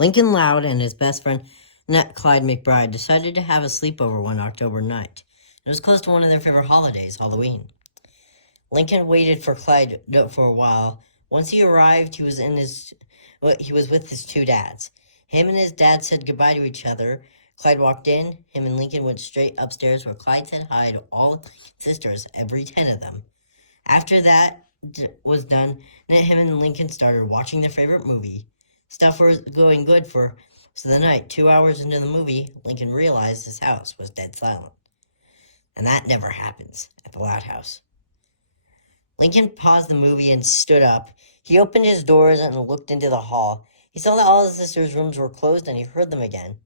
Lincoln Loud and his best friend, Clyde McBride, decided to have a sleepover one October night. It was close to one of their favorite holidays, Halloween. Lincoln waited for Clyde for a while. Once he arrived, he was with his two dads. Him and his dad said goodbye to each other. Clyde walked in. Him and Lincoln went straight upstairs where Clyde said hi to all of Lincoln's sisters, every 10 of them. After that was done, him and Lincoln started watching their favorite movie. Stuff was going good for the night. 2 hours into the movie, Lincoln realized his house was dead silent. And that never happens at the Loud House. Lincoln paused the movie and stood up. He opened his doors and looked into the hall. He saw that all his sisters' rooms were closed and he heard them again.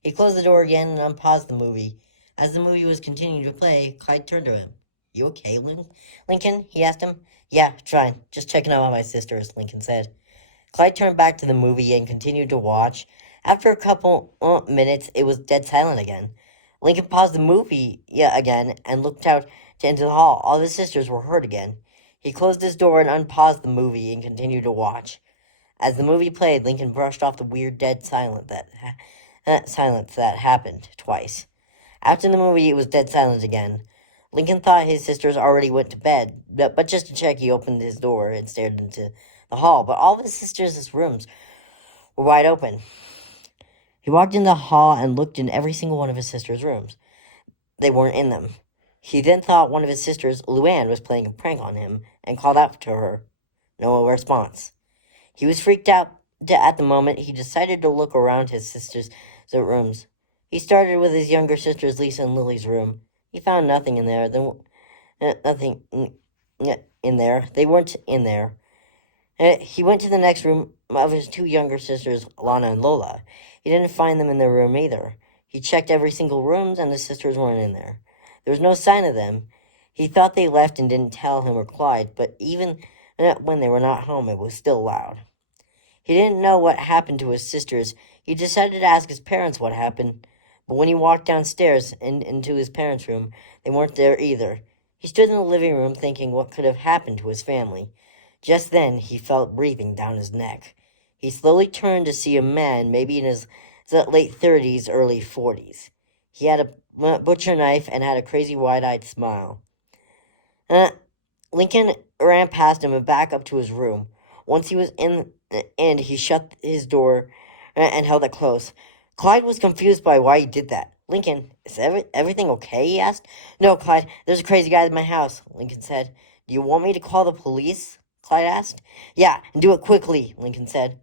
He closed the door again and unpaused the movie. As the movie was continuing to play, Clyde turned to him. "You okay, Lincoln?" he asked him. "Yeah, fine. Just checking out on my sisters," Lincoln said. Clyde turned back to the movie and continued to watch. After a couple minutes, it was dead silent again. Lincoln paused the movie again and looked out into the hall. All of his sisters were heard again. He closed his door and unpaused the movie and continued to watch. As the movie played, Lincoln brushed off the weird dead silence that happened twice. After the movie, it was dead silent again. Lincoln thought his sisters already went to bed, but just to check, he opened his door and stared into the hall. But all of his sisters' rooms were wide open. He walked in the hall and looked in every single one of his sisters' rooms. They weren't in them. He then thought one of his sisters, Luann, was playing a prank on him and called out to her. No response. He was freaked out at the moment. He decided to look around his sisters' rooms. He started with his younger sisters, Lisa and Lily's room. He found nothing in there. Nothing in there. They weren't in there. He went to the next room of his two younger sisters, Lana and Lola. He didn't find them in their room either. He checked every single room, and the sisters weren't in there. There was no sign of them. He thought they left and didn't tell him or Clyde, but even when they were not home, it was still loud. He didn't know what happened to his sisters. He decided to ask his parents what happened, but when he walked downstairs and into his parents' room, they weren't there either. He stood in the living room thinking what could have happened to his family. Just then, he felt breathing down his neck. He slowly turned to see a man, maybe in his late 30s, early 40s. He had a butcher knife and had a crazy wide-eyed smile. Lincoln ran past him and back up to his room. Once he was in, he shut his door and held it close. Clyde was confused by why he did that. "Lincoln, is everything okay?" he asked. "No, Clyde, there's a crazy guy in my house," Lincoln said. "Do you want me to call the police?" Clyde asked. "Yeah, and do it quickly," Lincoln said.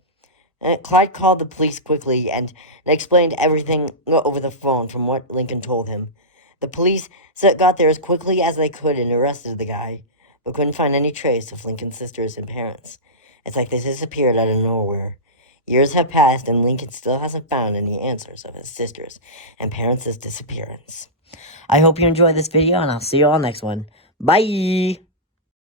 Clyde called the police quickly and explained everything over the phone from what Lincoln told him. The police got there as quickly as they could and arrested the guy, but couldn't find any trace of Lincoln's sisters and parents. It's like they disappeared out of nowhere. Years have passed and Lincoln still hasn't found any answers of his sisters and parents' disappearance. I hope you enjoyed this video and I'll see you all next one. Bye!